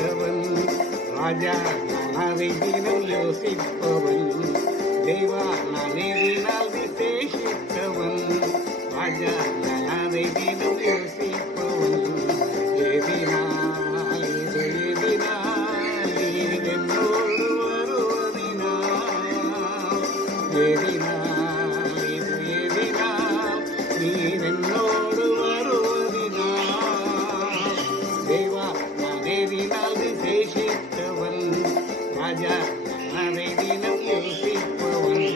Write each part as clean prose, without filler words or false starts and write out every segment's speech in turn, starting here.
விசேஷித்தவன் ராஜா நான் அதை தினம் யோசிப்பவன் தேவா நான் எதினால் விசேஷித்தவன் ராஜா நான் அதை தினம் யோசிப்பவன் எதினால் இது எதினால் நீர் என்னோடு வருவதினால் எதினால் இது எதினால் நீர் என்னோடு வருவதினால் தேவா நான் எதினால் விசேஷித்தவன் ராஜா நான் அதை தினம் யோசிப்பவன்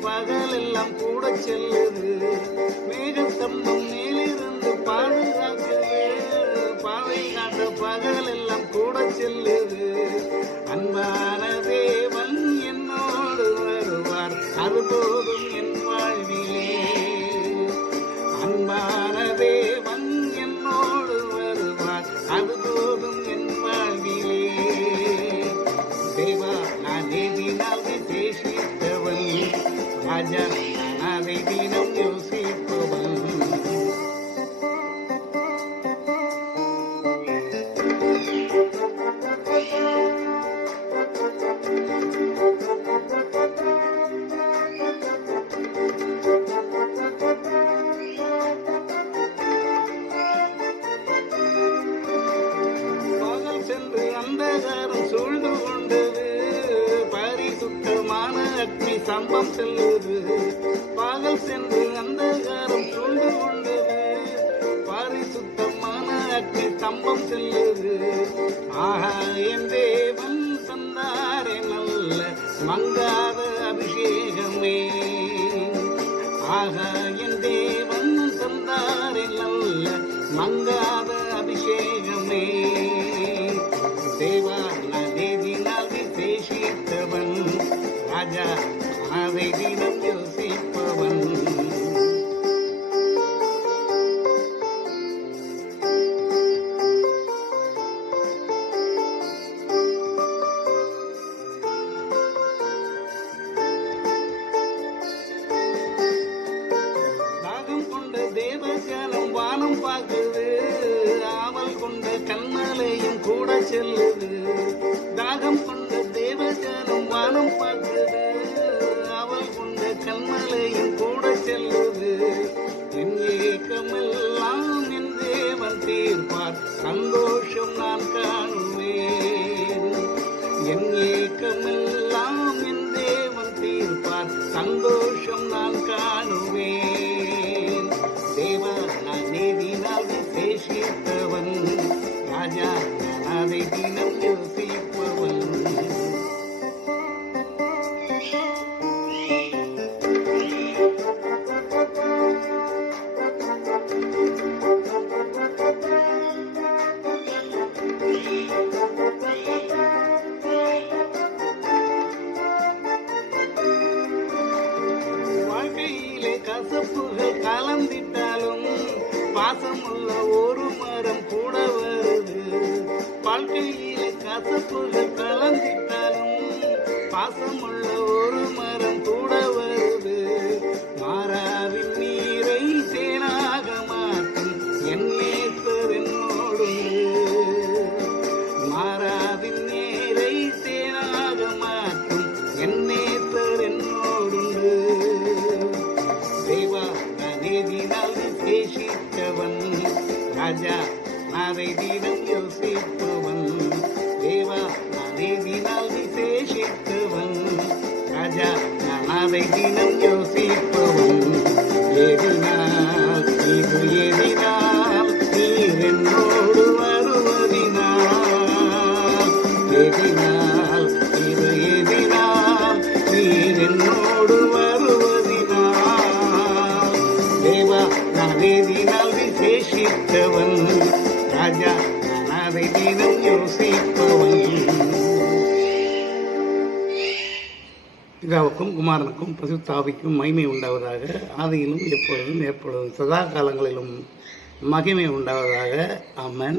பகல் எல்லாம் கூட செல்லுது மேகஸ்தம்பம் மேலிருந்து பாதுகாக்குது பாதை காட்ட பகல் எல்லாம் கூட செல்லுது அன்பான தேவன் என்னோடு வருவார் அது போதும் என் வாழ்விலே அன்பான தேவன் என்னோடு வருவார் அது போதும் என் வாழ்விலே தேவா நான் எதினால் விசேஷித்தவன் ராஜா நான் அதை தினம் யோசிப்பவன் பகல் சென்று அந்தகாரம் சூழ்ந்து கொண்டது பரிசுத்தமான அக்னி சம்பம் செல்லுது பகல் சென்று அந்தகாரம் சூழ்ந்து கொண்டது பரிசுத்தமான அக்னி சம்பம் செல்லுது ஆஹா என் தேவன் தந்தாரே நல்ல மங்காத அபிஷேகமே ஆஹா என் தேவன் தந்தாரே நல்ல மங்காத அபிஷேகமே தேவா நான் எதினால் விசேஷித்தவன் ராஜா அதை தினம் யோசிப்பவன் தாகம் கொண்ட தேவஜானம் வானம் பார்க்குது ஆவல் கொண்ட கண்மலையும் கூட செல்லுது தாகம் கொண்ட தேவஜானம் வானம் பார்க்குது அவள் கொண்ட கண்மலையும் கூட செல்லுது என் ஏக்கமெல்லாம் என் தேவன் தீர்ப்பார் சந்தோஷம் நான் காணுவேன் என் ஏக்கமெல்லாம் என் தேவன் தீர்ப்பார் சந்தோஷம் நான் காணுவேன் தேவா நான் எதினால் விசேஷித்தவன் ராஜா நான் அதை தினம் யோசிப்பவன் வாழ்க்கையிலே கசப்புகள் கலந்திட்டாலும் பாசமுள்ள ஒரு மரம் கூட வருது வாழ்க்கையிலே கசப்புகள் கலந்திட்டாலும் பாசமுள்ள ஒரு மரம் கூட வருது மாறாவின் நீரை தேனாக மாற்றும் என் நேசர் என்னோடு மாறாவின் நீரை தேனாக மாற்றும் என் நேசர் என்னோடுண்டு தேவா நான் எதினால் விசேஷித்தவன் ராஜா நான் அதை தினம் யோசிப்பவன் தேவா நான் எதினால் விசேஷித்தவன் ராஜா நான் அதை தினம் யோசிப்பவன் எதினால் இது எதினால் நீர் என்னோடு வருவதினால் எதினால் இது எதினால் நீர் என்னோடு வருவதினால் தேவா நான் எதினால் விசேஷித்தவன் ராஜா நான் அதை தினம் யோசிப்பவன் பிதாவுக்கும் குமாரனுக்கும் பரிசுத்தாவிக்கும் மகிமை உண்டாவதாக. ஆதியிலும் எப்பொழுதும் எப்பொழுதும் சதா காலங்களிலும் மகிமை உண்டாவதாக. ஆமென்.